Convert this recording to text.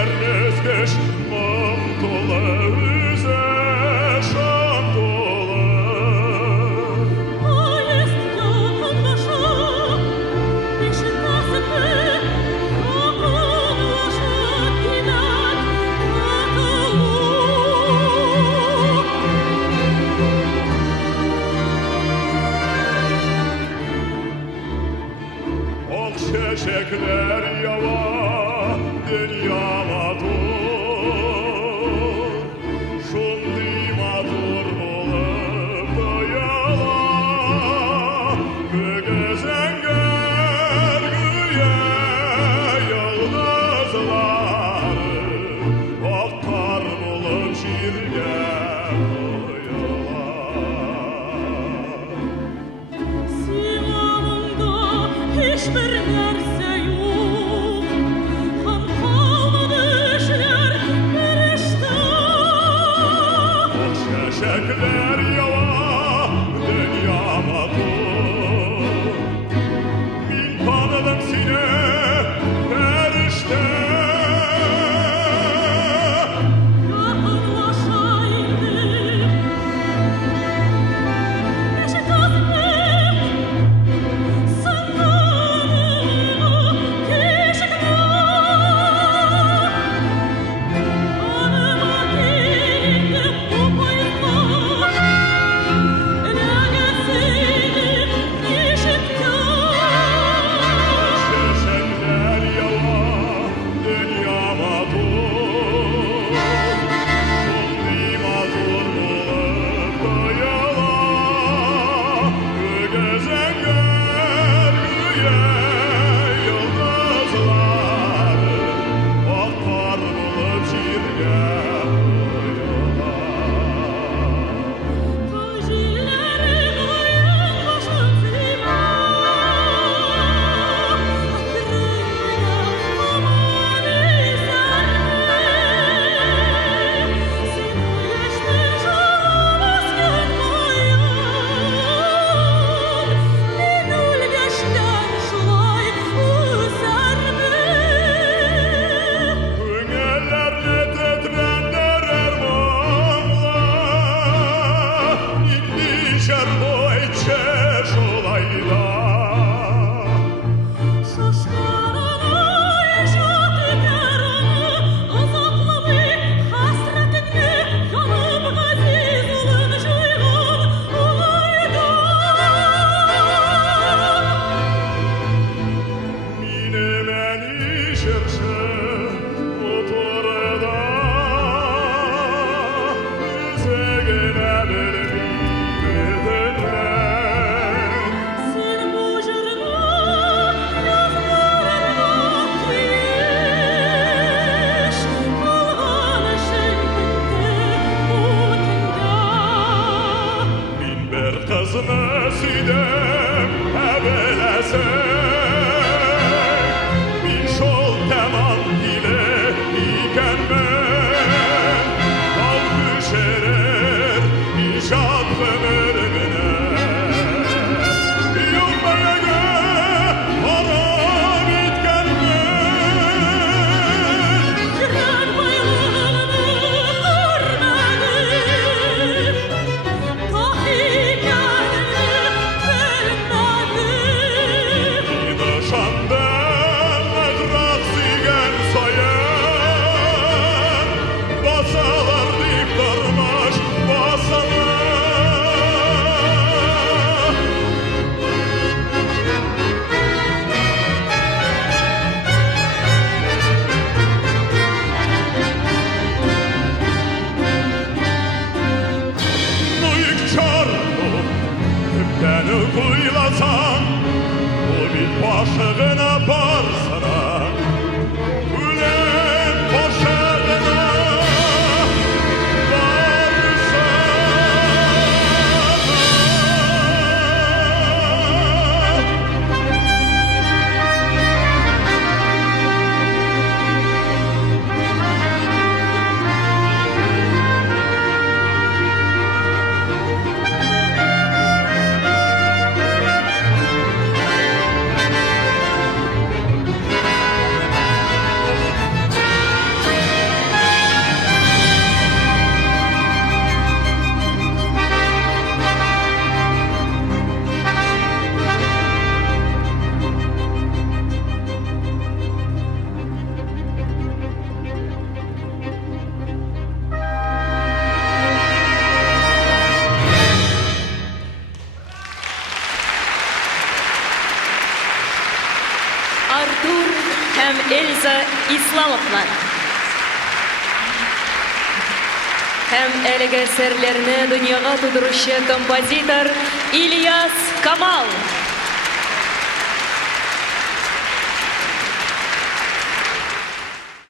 Erlezgeç mantola üze şantola Поездка подошла, решена сыпы, окон лошадь гнать каталу. Ok çiçekler yava dünyama dur Şundi matur bulup da yala Bügezen görgüye yıldızları Oktar bulup şirge koyala Silahımda hiçbir derse yok, ham kalmadı işler perişte. Çiçekler yava dünyama dur Bin tanıdım seni perişte Yakınlaşaydım, eşit azmet, sanırım keşkler. Anıma giyindim bu boyutlar, ele gelseydim eşitkar. Çiçekler yava dünyama dur Şundi matur bulup da yala Gezen görgüye yıldızları Oktar bulup şirge koyala Tacilleri koyun başın zibak, akrında aman izlerdi. Sinirleşti canım asker koyun, minul geçten şulay üzerdi. Üngellerle titren Кауфман. Һәм әлеге әсәрләрне дөньяга тудыручы композитор Ильяс Камал.